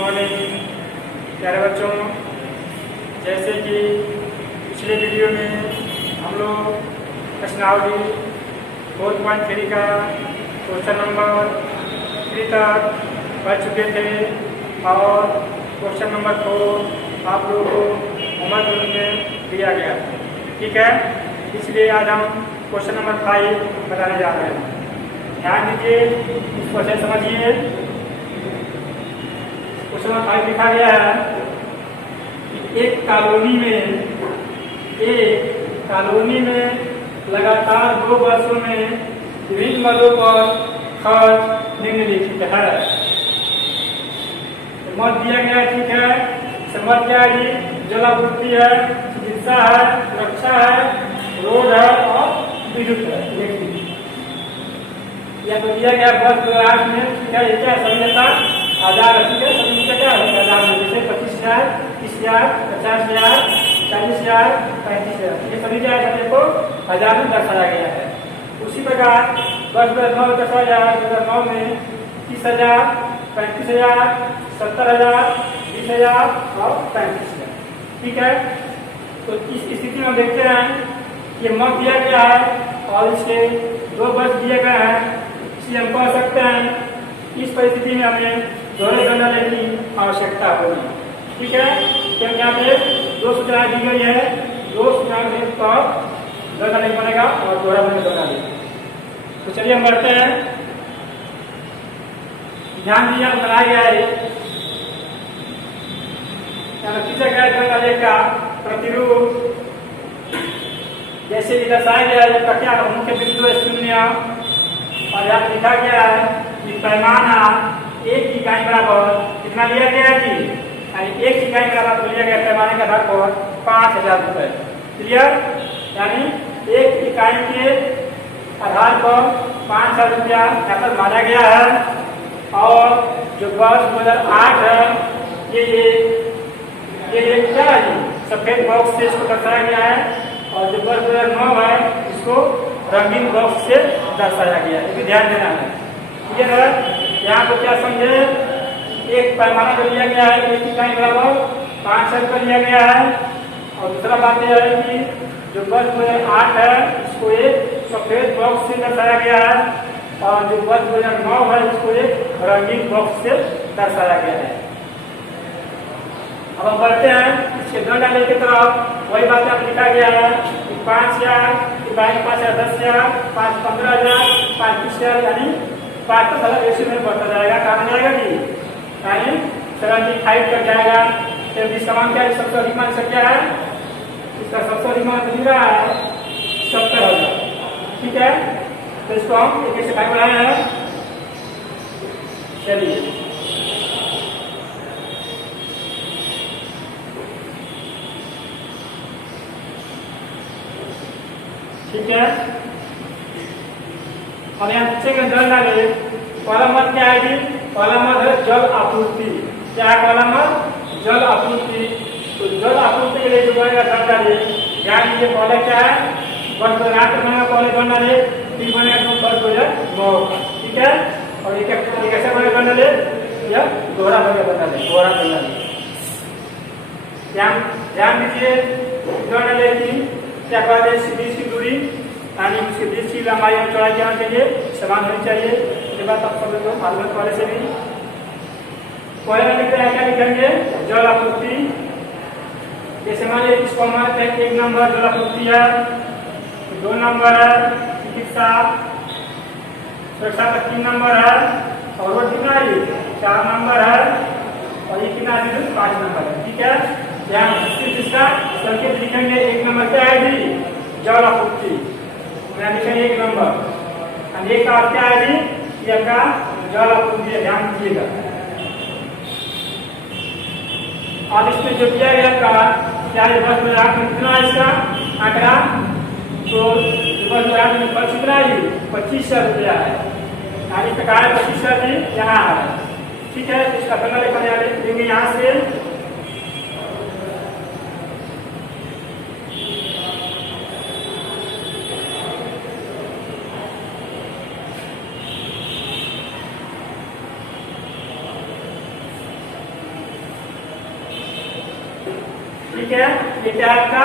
Morning प्यारे बच्चों। जैसे कि पिछले वीडियो में हम लोग प्रश्नावली 4.3 का क्वेश्चन नंबर 3 तक पढ़ चुके थे और क्वेश्चन नंबर 4 आप लोगों को होमवर्क में दिया गया था। ठीक है, इसलिए आज हम क्वेश्चन नंबर 5 बताने जा रहे हैं। ध्यान दीजिए, इस क्वेश्चन समझिए। क्वेश्चन नंबर 5 लिखा गया है कि एक कॉलोनी में लगातार 2 वर्षों में विभिन्न मदों पर खर्च निम्नलिखित है। मत दिया गया, ठीक है। समझ क्या है जी? जलापूर्ति है, चिकित्सा है, सुरक्षा है, रोड है और विद्युत है, इलेक्ट्रिसिटी। या तो दिया गया वर्ष 2008 में, ठीक है। ये क्या समझता 1000, ठीक है। समझता क्या है 1000 में, जैसे 25,000, 30,000, 50,000, 40,000, 35,000, ये सभी क्या है को 1000 में दर्शाया गया है। उसी प्रकार वर्ष 2009 2009 में 30,000, 35,000, 70,000, 20,000 और 35,000, ठीक है। तो इस स्थिति में देखते हैं कि मत दिया गया है और इसके 2 वर्ष दिए गए हैं, इसलिए हम कह सकते हैं इस परिस्थिति में हमें दोहरे गणना की आवश्यकता होगी, ठीक है। क्योंकि यहाँ पे 2 सूचनाएं दी गई है, 2 सूचनाएं देने पर गणना नहीं बनेगा और दोहरा बना देगा। तो चलिए हम बढ़ते हैं। ध्यान दिया बनाया गया है का प्रतिरूप, जैसे कि दर्शाया गया है। इसका क्या मुख्य बिंदु है 0 और यहाँ लिखा गया है कि पैमाना 1 इकाई बराबर कितना लिया गया है जी? यानी 1 इकाई बराबर लिया गया पैमाने का आधार पर 5,000 रुपये। क्लियर? यानी 1 इकाई के आधार पर 5,000 रुपया यहाँ पर माना गया है। और जो वर्ष 2008 है, ये क्या है जी? सफेद बॉक्स से इसको दर्शाया गया है। और जो वर्ष 2009 है, इसको रंगीन बॉक्स से दर्शाया गया है। ये भी ध्यान देना है। क्लियर है? यहाँ को क्या समझे? एक पैमाना जो लिया गया है 1 इकाई बराबर 5,000 रुपये लिया गया है। और दूसरा बात यह है कि जो वर्ष 2008 है, इसको एक सफेद बॉक्स से दर्शाया गया है। और जो वर्ष 2009 है, इसको एक रंगीन बॉक्स से दर्शाया गया है। अब हम बढ़ते हैं इसके दो डाले की तरफ। वही बात आप लिखा गया है कि 5,000, 5,000, 10,000, 15,000, 35,000, यानी 5,000 रेशियो में बढ़ता जाएगा। कहाँ बन जाएगा जी? यानी 75 कर जाएगा। तो इसका मान क्या है? सबसे अधिक मान क्या है? इसका सबसे अधिक मान मिल रहा है 70,000, ठीक है। तो इसको हम 1 से 5 बढ़ाए हैं। चलिए, ठीक है। और यहाँ पीछे के जल डाले। पहला मत क्या है जी? पहला मत है जल आपूर्ति। क्या है पहला मत? जल आपूर्ति। तो जल आपूर्ति के लिए जो बनेगा जल डाले, ध्यान दीजिए। पहले क्या है? वर्ष 2008 बनेगा, पहले गण डाले, फिर बनेगा तो वर्ष 2009, ठीक है। और ये कैसे बनेगा गण डाले? यह दोहरा बनेगा गण डाले, दोहरा गण डाले। ध्यान दीजिए, गण डाले की क्या कहते हैं? सीधी सी दूरी, यानी उसके बीच की लंबाई और चौड़ाई क्या होनी चाहिए? समान होनी चाहिए। उसके बाद आप सब लोग मालूम वाले से भी पहले लिखते हैं, क्या लिखेंगे? जल आपूर्ति। जैसे मान लीजिए इसको हमारे 1 नंबर जल आपूर्ति है, 2 नंबर है चिकित्सा, सुरक्षा का 3 नंबर है, और वो कितना है? 4 नंबर है, और ये कितना है? 5 नंबर है, ठीक है। यहाँ इसका संकेत लिखेंगे। 1 नंबर क्या है जी? जल आपूर्ति। यहाँ लिखेंगे 1 नंबर। एक का क्या है जी? यह का जल आपूर्ति है, ध्यान दीजिएगा। और इसमें जो दिया गया का क्या है? वर्ष 2008 में कितना है इसका आंकड़ा? तो वर्ष 2008 में खर्च कितना है? 25,000 रुपया है। यानी प्रकार 25,000 जी यहाँ है, ठीक है। इसका गणना लेंगे यहाँ से। ठीक है, ये क्या आपका,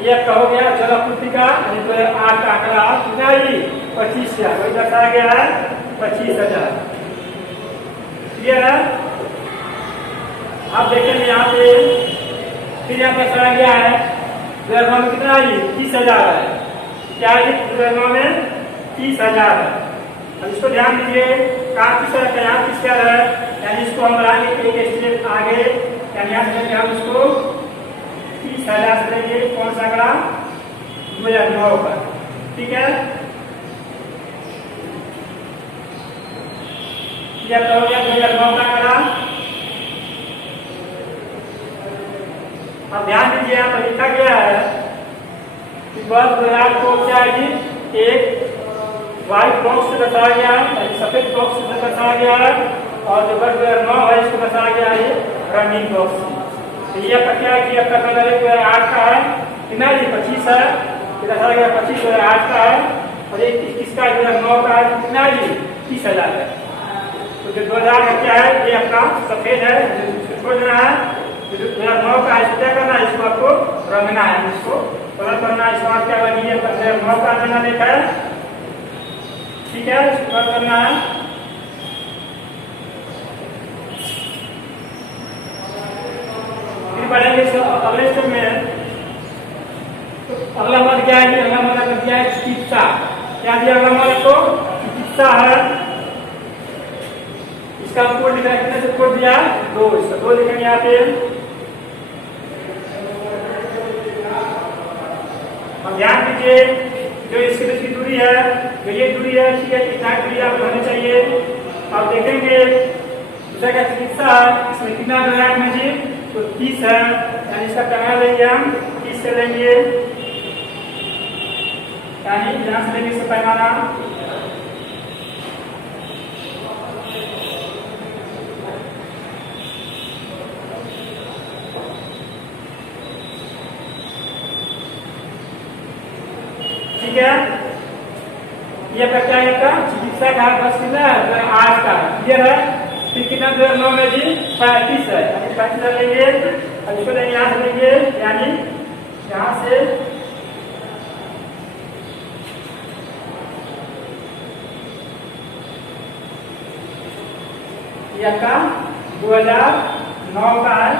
ये आपका हो गया जलापूर्ति का, यानी तो 8 का आंकड़ा कितना है, 25,000 वही दर्शाया गया है 25,000। क्लियर है। आप देखेंगे यहाँ पे फिर यहाँ पर दर्शाया गया है 2009 में कितना है, 30,000 है। क्या है 2009 में 30,000 है। अब इसको ध्यान दीजिए, कहाँ 30,000 का यहाँ 30,000 है, यानी इसको हम बढ़ाएंगे एक स्टेप आगे, यानी यहाँ से हम इसको 30,000 से लेंगे कौन सा आंकड़ा, 2009 का। ठीक है, यह तो हो गया 2009 का आंकड़ा। अब ध्यान दीजिए यहाँ पर लिखा गया है कि वर्ष 2000 को क्या है, एक व्हाइट बॉक्स से दर्शाया गया है, सफेद बॉक्स से दर्शाया गया है, और जो वर्ष 2009 है इसको दर्शाया गया है रनिंग बॉक्स। तो ये आपका क्या है कि आपका कलर 2008 का है, कितना है, 25 है, ये दर्शाया गया 25 2008 का है, और ये किसका 2009 का है, कितना है, 30,000 है। तो जो 2000 का क्या है, ये आपका सफेद है, इसको छोड़ देना है। जो 2009 का है क्या करना है, इसको आपको रंगना है, इसको कलर करना है। इसको क्या लगी है, 2009 का देना देखा है, ठीक है, इसको कलर करना है। फिर बढ़ेंगे अगले स्टेप में। तो अगला मत क्या है, अगला मत क्या है, चिकित्सा। क्या दिया अगला मत को, चिकित्सा है। इसका कोड लिखा है, कितने से कोड दिया, 2, इसका 2 लिखेंगे यहाँ पे। अब ध्यान दीजिए, जो इसके बीच की दूरी है, जो ये दूरी है, ठीक है, कितना दूरी आप होनी चाहिए। आप देखेंगे दूसरा का चिकित्सा है, इसमें कितना जो है में जी, तो 30 है, यानी इसका पैमाना लेंगे हम 30 से लेंगे, यानी यहाँ से लेंगे इसका पैमाना। ठीक है, ये क्या है, चिकित्सा का 10 कितना है, 8 का। क्लियर है। फिर कितना 2009 में जी 35 है, यानी 35 लेंगे, और इसको लेंगे यहाँ से लेंगे, यानी यहाँ से ये आपका 2009 का है।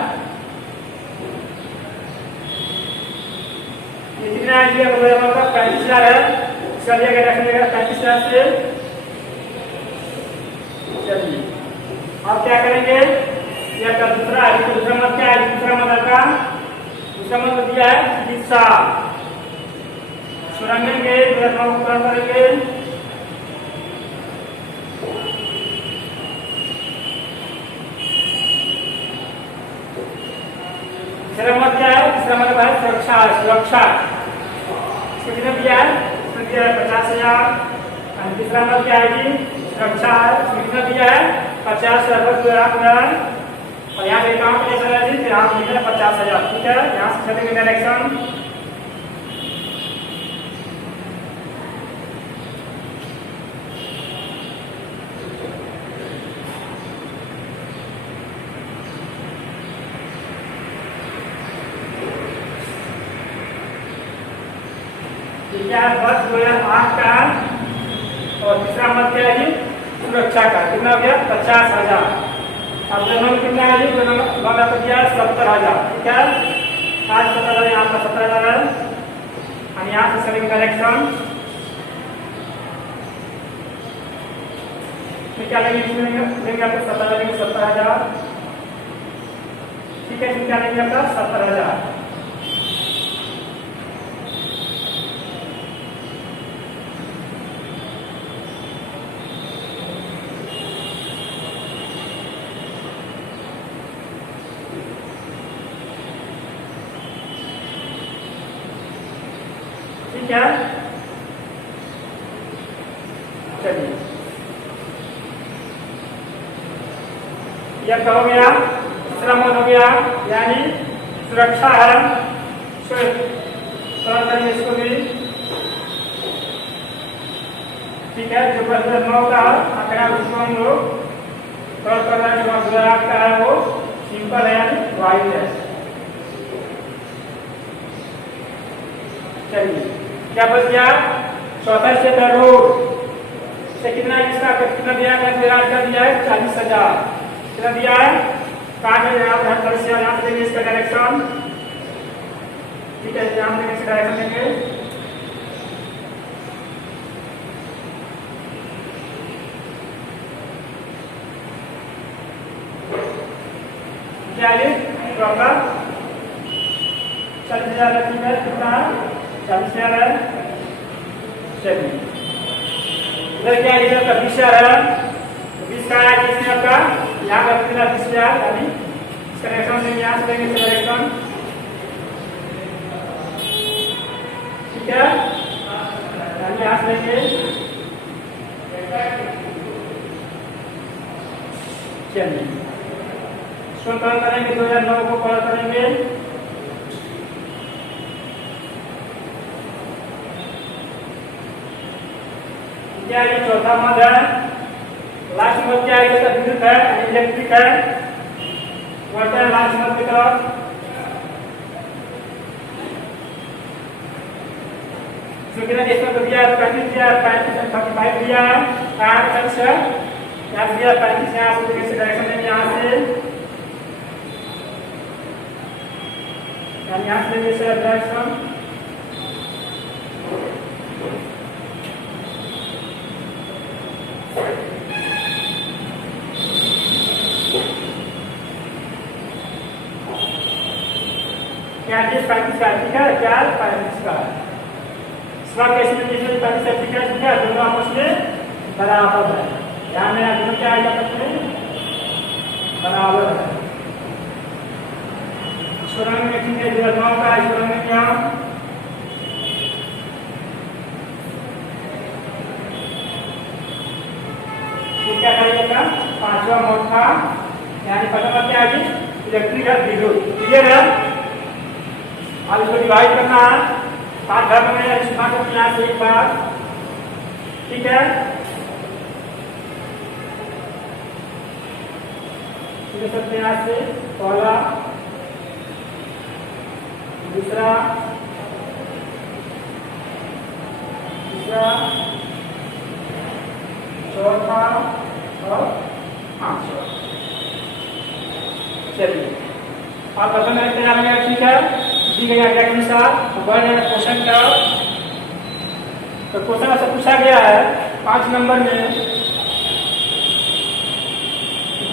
ये कितना है, 2009 का 35,000 है। इसका लिया गया रखने का 35,000 से। चलिए अब क्या करेंगे, यह का दूसरा है, तो दूसरा मत क्या है, दूसरा मत का दूसरा मत दिया है चिकित्सा। सुरंगेंगे 2009 को पूरा करेंगे। तीसरा मत क्या है, तीसरा मतलब है सुरक्षा। सुरक्षा इसको कितना दिया है, इसमें दिया है 50,000। तीसरा मत क्या है जी, सुरक्षा है, इसमें कितना दिया है 50,000। और यहाँ पे काम कैसे है जी, फिर आप लिख रहे हैं 50,000। ठीक है, यहाँ से चलेंगे डायरेक्शन। क्या है, वर्ष 2008 का, और तीसरा मत क्या है जी, सुरक्षा का। कितना हो गया, 50,000। अब दोनों में कितना है जी, दोनों का दिया 70,000। ठीक है, आज 70,000, यहाँ का 70,000 है। हम यहाँ से चलेंगे कलेक्शन। क्या लेंगे आपको 70,000 लेंगे, 70,000। ठीक है, क्या लेंगे आपका 70,000। ठीक है, चलिए यह हो गया, तीसरा मत हो गया, यानी सुरक्षा है। इसको भी ठीक है, जो 2009 का आंकड़ा उसको हम लोग कर रहे हैं, जो 2008 का है वो सिंपल है, यानी वाइड है। चलिए क्या बच गया? चौथा स्टेप है रोड से कितना इसका कितना दिया है? मेरा कर दिया है 40,000। कितना दिया है? कहाँ से यहाँ पर से यहाँ से इसका डायरेक्शन, ठीक है, यहाँ से इसका डायरेक्शन देंगे। क्या ये प्रॉपर 40,000 ठीक है, कितना 40,000 है। चलिए इधर क्या है? इधर 20,000 है, 20 का है किसने आपका यहाँ पर कितना 20,000 यानी इसका डायरेक्शन देंगे, यहाँ से देंगे इसका डायरेक्शन, ठीक है, यानी यहाँ से देंगे। चलिए इसको कॉल करेंगे, 2009 को कॉल करेंगे। क्या ये चौथा मद है? लास्ट मद क्या है? इसका विद्युत है, इलेक्ट्रिक है। बढ़ते हैं लास्ट मद की तरफ। जो कि इसमें तो दिया 35 दिया, 35 दिया है, यहाँ से यहाँ दिया 35, यहाँ से डायरेक्शन देंगे, यहाँ से यहाँ से देंगे सर डायरेक्शन, क्या 35 का ठीक है, क्या 35 का स्वर कैसे 35 ठीक है, ठीक है, दोनों आपस में बराबर है। यहाँ में दोनों क्या आएगा बराबर है। सुरंग में ठीक है, 2009 का सुरंग में क्या क्या करिएगा? पांचवा मोड था, यानी पता क्या है? इलेक्ट्रिकल विद्युत। क्लियर है? अब इसको डिवाइड करना है 5 भाग में, इसका तो यहाँ से एक बार, ठीक है, सकते यहाँ से पहला, दूसरा, तीसरा, चौथा और पांचवा। चलिए आप प्रथम तैयार में, ठीक है, दी गई आज्ञा के अनुसार क्वेश्चन का। तो क्वेश्चन ऐसा पूछा गया है 5 नंबर में,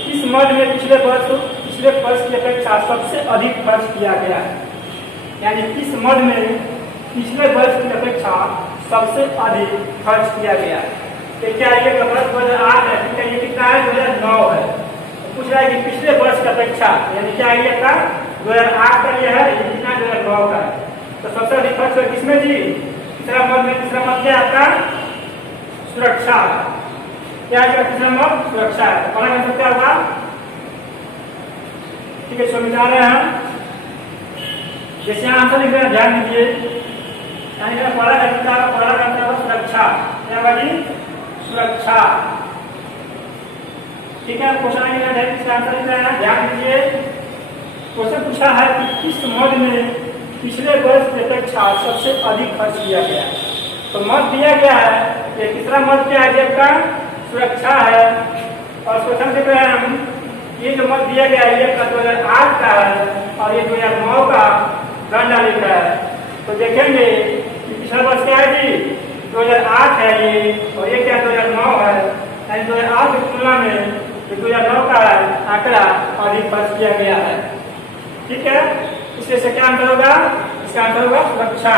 किस मद में पिछले वर्ष की अपेक्षा सबसे अधिक खर्च किया गया है? यानी किस मद में पिछले वर्ष की अपेक्षा सबसे अधिक खर्च किया गया है? तो क्या ये वर्ष 2008 है, ठीक है, ये कितना है? 2009 है। तो पूछ रहा है कि पिछले वर्ष की अपेक्षा, यानी क्या ये का 2008 का ये है, ये कितना 2009 का है। तो सबसे अधिक खर्च है किसमें जी? तीसरा मद में। तीसरा मद क्या आपका? सुरक्षा। क्या है तीसरा मद? सुरक्षा है। तो पहला आंसर क्या होगा? ठीक है, समझा रहे हैं, जैसे आंसर लिख रहे हैं ध्यान दीजिए, यानी पहला आंसर सुरक्षा। क्या बाजी? सुरक्षा, ठीक है। क्वेश्चन आंसर लिख रहे हैं, ध्यान दीजिए। क्वेश्चन पूछा है कि किस मद में पिछले वर्ष की अपेक्षा सबसे अधिक खर्च किया गया? तो मद दिया गया है, ये तीसरा मद क्या है? आपका सुरक्षा है। और क्वेश्चन देख रहे हैं हम, ये जो मद दिया गया है ये 2008 का है और ये 2009 का गणना लिख रहा है। तो देखेंगे कि पिछला वर्ष क्या है जी? 2008 है ये, और ये क्या 2009 है, यानी 2008 की तुलना में 2009 का आंकड़ा अधिक खर्च किया गया है, ठीक है। इससे से क्या आंसर होगा? इसका आंसर होगा सुरक्षा।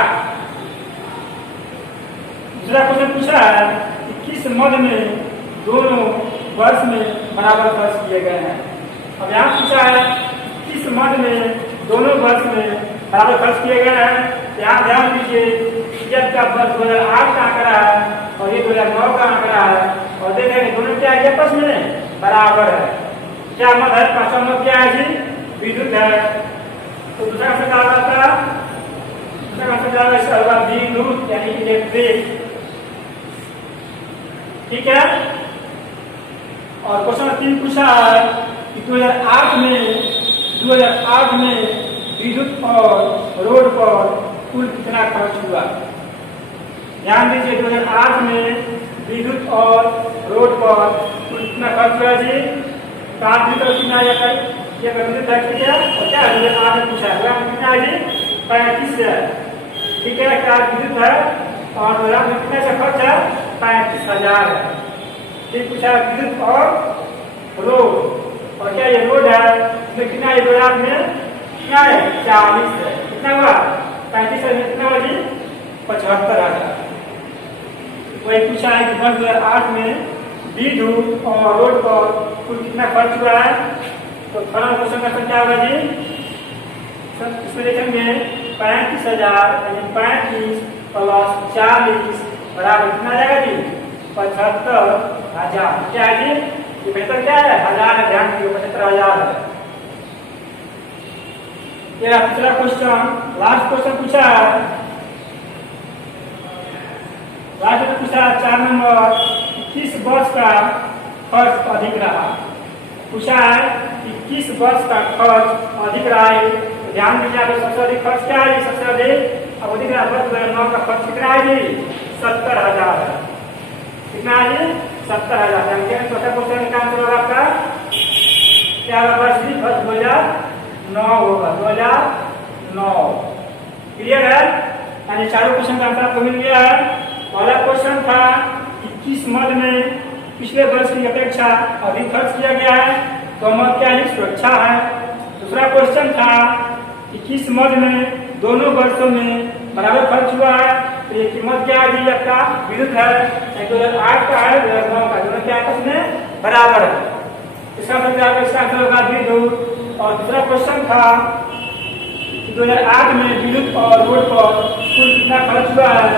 दूसरा क्वेश्चन पूछा है कि किस मद में दोनों वर्ष में बराबर खर्च किए गए हैं? अब यहाँ पूछा है किस मद में दोनों वर्ष में बराबर खर्च किए गए हैं। यहाँ ध्यान दीजिए, जब का वर्ष 2008 का आंकड़ा है और ये 2009 का आंकड़ा है, और देखेंगे दोनों क्या है? आपस में बराबर है। क्या मद है? पांचवा मद क्या है जी? विद्युत है। तो दूसरा आंसर क्या होगा? दूसरा आंसर क्या होगा? इसका होगा विद्युत, यानी इलेक्ट्रिक, ठीक है। और क्वेश्चन 3 पूछा है कि 2008 में विद्युत और रोड पर कुल कितना खर्च हुआ। ध्यान दीजिए 2008 में विद्युत और रोड पर कुल कितना खर्च हुआ जी। प्राथमिक और कितना आया ये विद्युत है, ठीक है, और क्या 2008 में पूछा है कितना है जी 35,000, ठीक है, क्या विद्युत है और 2008 में कितना सा खर्च है 35,000 है। ठीक पूछा विद्युत और रोड, और क्या ये रोड है इसमें कितना है 2008 में क्या है 40 है, कितना हुआ 35 में कितना हुआ जी 75,000। वही पूछा है कि 2008 में विद्युत और रोड पर कुल कितना खर्च हुआ है। तो थोड़ा क्वेश्चन का क्या होगा जी, इसमें देखेंगे 35,000 यानी 35 प्लस 40 बराबर कितना आ जाएगा जी 75,000। क्या है जी, ये बेहतर क्या है हजार है, ध्यान दीजिए 75,000 है। ये दूसरा क्वेश्चन, लास्ट क्वेश्चन पूछा है, लास्ट में पूछा 4 नंबर, किस बस का खर्च अधिक रहा। पूछा है कि किस बस का खर्च अधिक रहा है। तो ध्यान दीजिए आप सबसे अधिक खर्च क्या है, सबसे अधिक अब अधिक बस 2009 का खर्च कितना है जी 70,000 है। कितना है जी 70,000। चौथा क्वेश्चन का आंसर होगा आपका क्या होगा जी, बस 2009 होगा, 2009। क्लियर है, यानी चारों क्वेश्चन का आंसर आपको मिल गया है। पहला क्वेश्चन था कि किस मद में पिछले वर्ष की अपेक्षा अधिक खर्च किया गया है, तो मद क्या है सुरक्षा है। दूसरा क्वेश्चन था कि किस मद में दोनों वर्षों में बराबर खर्च हुआ है, तो ये कीमत क्या है आपका विद्युत है, 2008 का है 2009 का, दोनों क्या आपस में बराबर है। इसका मतलब इसका आंसर होगा विद्युत। और दूसरा क्वेश्चन था 2008 में विद्युत और रोड पर कुल कितना खर्च हुआ है।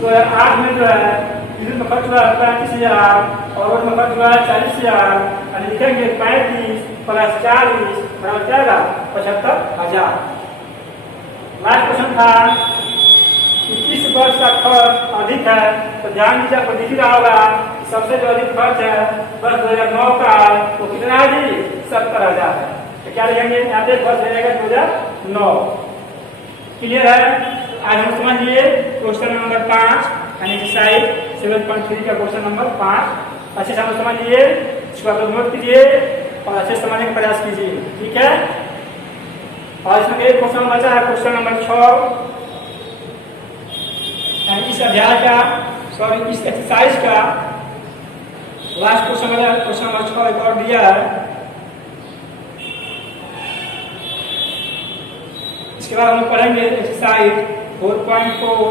2008 में जो है विद्युत में खर्च हुआ है 35,000 और रोड में खर्च हुआ है 40,000। लिखेंगे 35 प्लस 40 बराबर क्या होगा 75,000। लास्ट क्वेश्चन था कि किस वर्ष का खर्च अधिक है। तो ध्यान दीजिए आपको दिख रहा होगा सबसे जो अधिक खर्च है वर्ष 2009 का, तो कितना है जी 70,000 है। तो क्या लिखेंगे यहाँ पे वर्ष रहेगा 2009। क्लियर है, आज हम समझ लिए क्वेश्चन नंबर 5 यानी एक्सरसाइज 7.3 का क्वेश्चन नंबर 5 अच्छे से हम समझ लिए। इसको आप नोट कीजिए और अच्छे से समझने का प्रयास कीजिए, ठीक है। और इसमें एक क्वेश्चन बचा है क्वेश्चन नंबर 6, इस अध्याय का सॉरी इस एक्सरसाइज का लास्ट क्वेश्चन बचा है, क्वेश्चन नंबर 6 एक और दिया है। इसके बाद हम पढ़ेंगे एक्सरसाइज 4.4,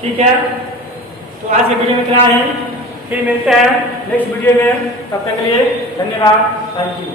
ठीक है। तो आज के वीडियो में इतना ही, फिर मिलते हैं नेक्स्ट वीडियो में, तब तक के लिए धन्यवाद, थैंक यू।